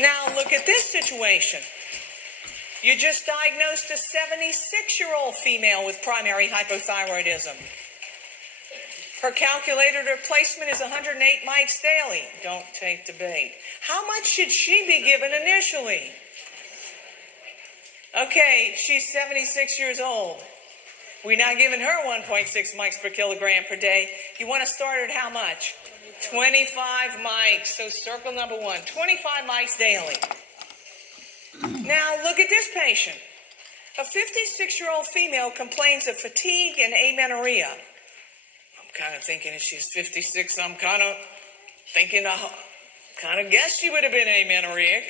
Now look at this situation. You just diagnosed a 76-year-old female with primary hypothyroidism. Her calculated replacement is 108 mics daily. Don't take the bait. How much should she be given initially? Okay, she's 76 years old. We're not giving her 1.6 mics per kilogram per day. You want to start at how much? 25 mics. So circle number 1, 25 mics daily. Now look at this patient. A 56-year-old female complains of fatigue and amenorrhea. I'm kind of thinking if she's 56, I'm kind of guess she would have been amenorrheic.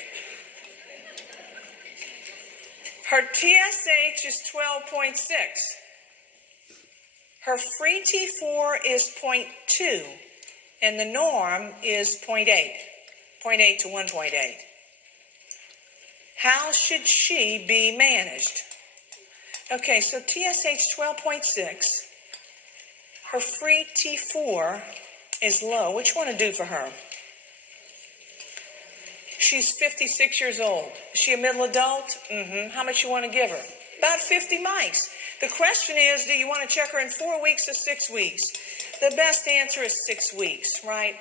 Her TSH is 12.6. Her free T4 is 0.2, and the norm is 0.8 to 1.8. How should she be managed? Okay, so TSH 12.6. Her free T4 is low. What you want to do for her? She's 56 years old. Is she a middle adult? How much you want to give her? About 50 mics. The question is, do you want to check her in 4 weeks or 6 weeks? The best answer is 6 weeks, right?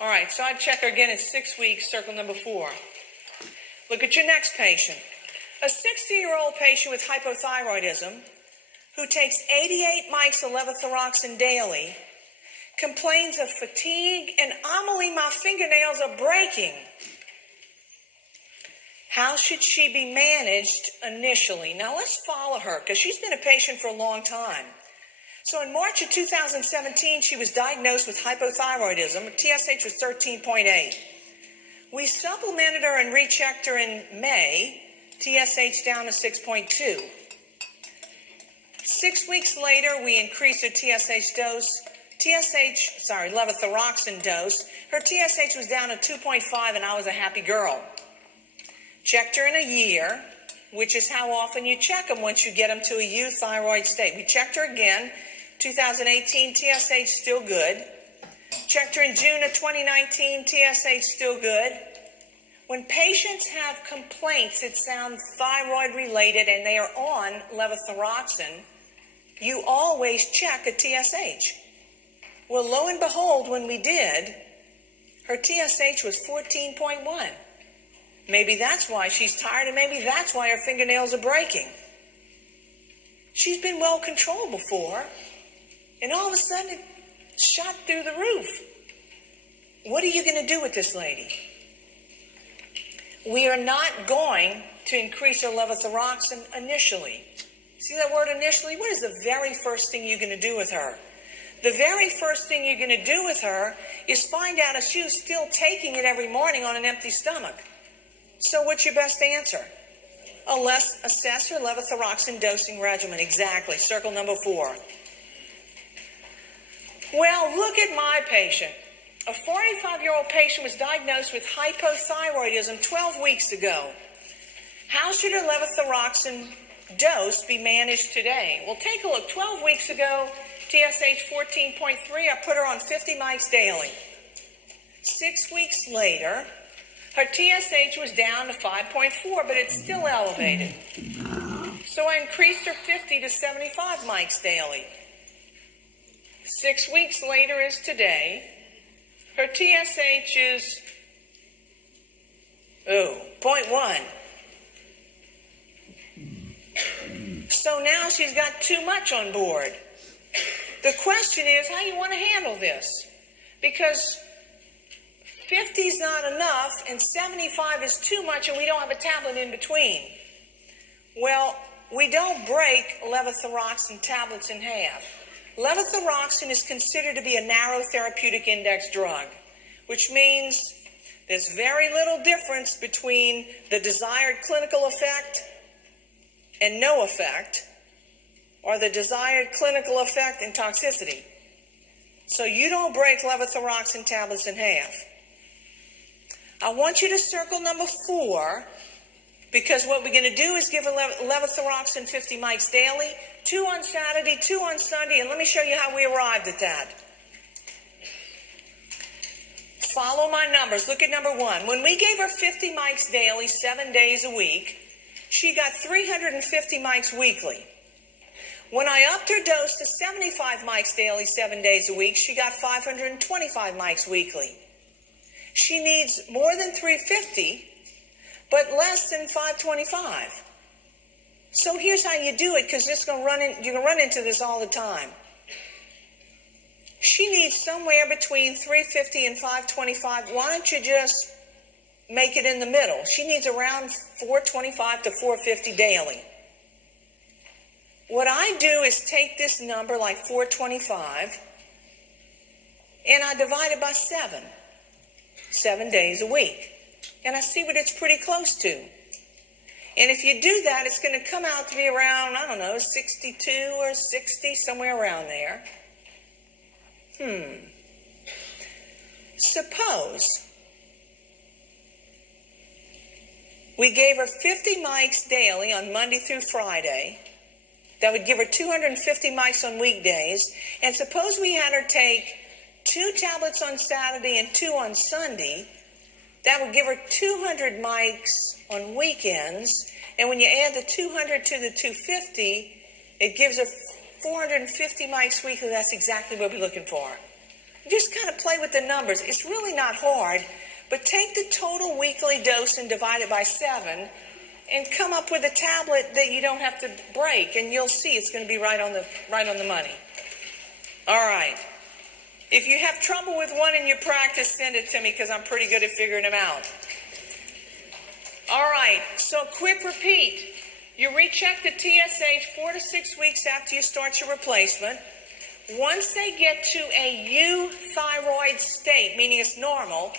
All right, so I'd check her again in 6 weeks, circle number 4. Look at your next patient. A 60-year-old patient with hypothyroidism who takes 88 mics of levothyroxine daily complains of fatigue and Amelie, my fingernails are breaking. How should she be managed initially? Now let's follow her because she's been a patient for a long time. So in March of 2017, she was diagnosed with hypothyroidism. Her TSH was 13.8. We supplemented her and rechecked her in May, TSH down to 6.2. 6 weeks later, we increased her levothyroxine dose. Her TSH was down to 2.5, and I was a happy girl. Checked her in a year, which is how often you check them once you get them to a euthyroid state. We checked her again, 2018, TSH still good. Checked her in June of 2019, TSH still good. When patients have complaints that sound thyroid related and they are on levothyroxine, you always check a TSH. Well, lo and behold, when we did, her TSH was 14.1. Maybe that's why she's tired, and maybe that's why her fingernails are breaking. She's been well controlled before, and all of a sudden it shot through the roof. What are you going to do with this lady? We are not going to increase her levothyroxine initially. See that word initially? What is the very first thing you're going to do with her? The very first thing you're going to do with her is find out if she's still taking it every morning on an empty stomach. So what's your best answer? Assess her levothyroxine dosing regimen. Exactly. Circle number 4. Well, look at my patient. A 45-year-old patient was diagnosed with hypothyroidism 12 weeks ago. How should her levothyroxine dose be managed today? Well, take a look. 12 weeks ago, TSH 14.3, I put her on 50 mics daily. 6 weeks later, her TSH was down to 5.4, but it's still elevated. So I increased her 50 to 75 mics daily. 6 weeks later is today. Her TSH is 0.1. So now she's got too much on board. The question is how you want to handle this. Because 50 is not enough and 75 is too much and we don't have a tablet in between. Well, we don't break levothyroxine tablets in half. Levothyroxine is considered to be a narrow therapeutic index drug, which means there's very little difference between the desired clinical effect and no effect, or the desired clinical effect and toxicity. So you don't break levothyroxine tablets in half. I want you to circle number 4, because what we're going to do is give her levothyroxine 50 mics daily, 2 on Saturday, 2 on Sunday, and let me show you how we arrived at that. Follow my numbers. Look at number 1. When we gave her 50 mics daily, 7 days a week, she got 350 mics weekly. When I upped her dose to 75 mics daily, 7 days a week, she got 525 mics weekly. She needs more than 350, but less than 525. So here's how you do it, because you're going to run into this all the time. She needs somewhere between 350 and 525. Why don't you just make it in the middle? She needs around 425 to 450 daily. What I do is take this number, like 425, and I divide it by 7. 7 days a week. And I see what it's pretty close to. And if you do that, it's going to come out to be around, 62 or 60, somewhere around there. Suppose we gave her 50 mics daily on Monday through Friday. That would give her 250 mics on weekdays. And suppose we had her take 2 tablets on Saturday and 2 on Sunday. That would give her 200 mics on weekends. And when you add the 200 to the 250, it gives her 450 mics weekly. That's exactly what we're looking for. Just kind of play with the numbers. It's really not hard, but take the total weekly dose and divide it by 7 and come up with a tablet that you don't have to break, and you'll see it's going to be right on the money. All right. If you have trouble with one in your practice, send it to me, because I'm pretty good at figuring them out. All right, so quick repeat. You recheck the TSH 4 to 6 weeks after you start your replacement. Once they get to a euthyroid state, meaning it's normal,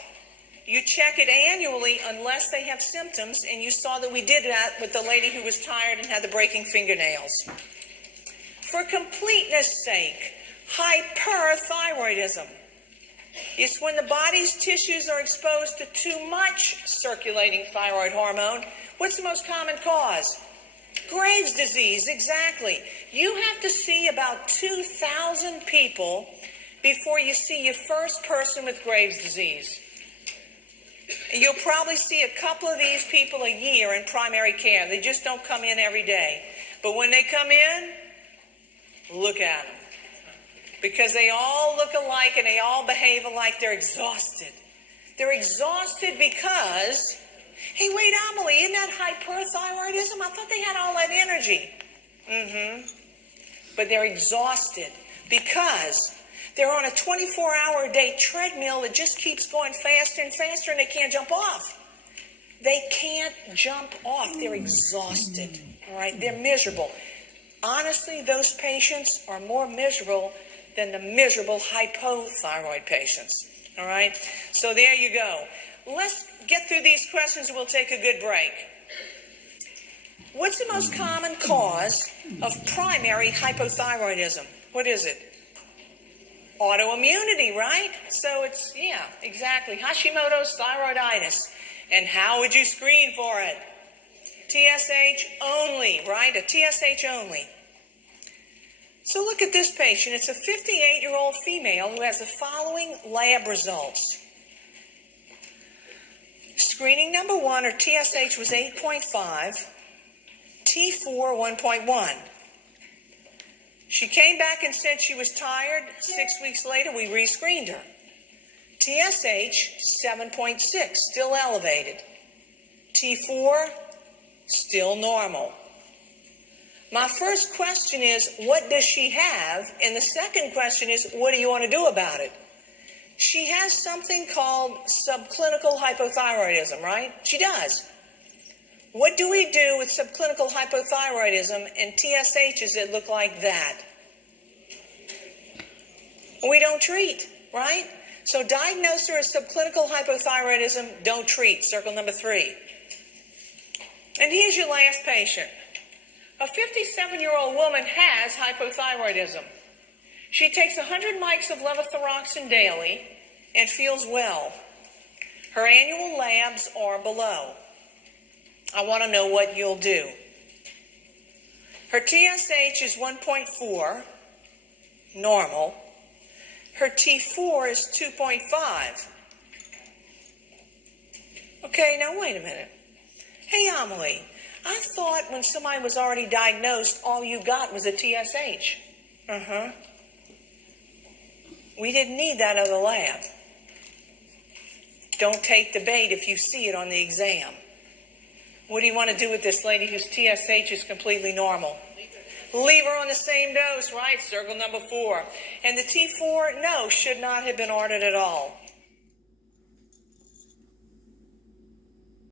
you check it annually unless they have symptoms, and you saw that we did that with the lady who was tired and had the breaking fingernails. For completeness sake, hyperthyroidism. It's when the body's tissues are exposed to too much circulating thyroid hormone. What's the most common cause? Graves' disease, exactly. You have to see about 2,000 people before you see your first person with Graves' disease. You'll probably see a couple of these people a year in primary care. They just don't come in every day. But when they come in, look at them. Because they all look alike and they all behave alike. They're exhausted. They're exhausted because, hey, wait, Amelie, isn't that hyperthyroidism? I thought they had all that energy. But they're exhausted because they're on a 24-hour-a-day treadmill that just keeps going faster and faster, and they can't jump off. They can't jump off. They're exhausted. All right? They're miserable. Honestly, those patients are more miserable than the miserable hypothyroid patients. All right? So there you go. Let's get through these questions and we'll take a good break. What's the most common cause of primary hypothyroidism? What is it? Autoimmunity, right? So it's, yeah, exactly. Hashimoto's thyroiditis. And how would you screen for it? TSH only, right? A TSH only. So look at this patient. It's a 58-year-old female who has the following lab results. Screening number 1, her TSH was 8.5, T4 1.1. She came back and said she was tired. 6 weeks later, we rescreened her. TSH 7.6, still elevated. T4, still normal. My first question is, what does she have? And the second question is, what do you want to do about it? She has something called subclinical hypothyroidism, right? She does. What do we do with subclinical hypothyroidism and TSHs that look like that? We don't treat, right? So diagnose her as subclinical hypothyroidism, don't treat, circle number 3. And here's your last patient. A 57-year-old woman has hypothyroidism. She takes 100 mics of levothyroxine daily and feels well. Her annual labs are below. I want to know what you'll do. Her TSH is 1.4, normal. Her T4 is 2.5. Okay, now wait a minute. Hey, Amelie, I thought when somebody was already diagnosed, all you got was a TSH. Uh-huh. We didn't need that other lab. Don't take the bait if you see it on the exam. What do you want to do with this lady whose TSH is completely normal? Leave her on the same dose, right? Circle number 4. And the T4, no, should not have been ordered at all.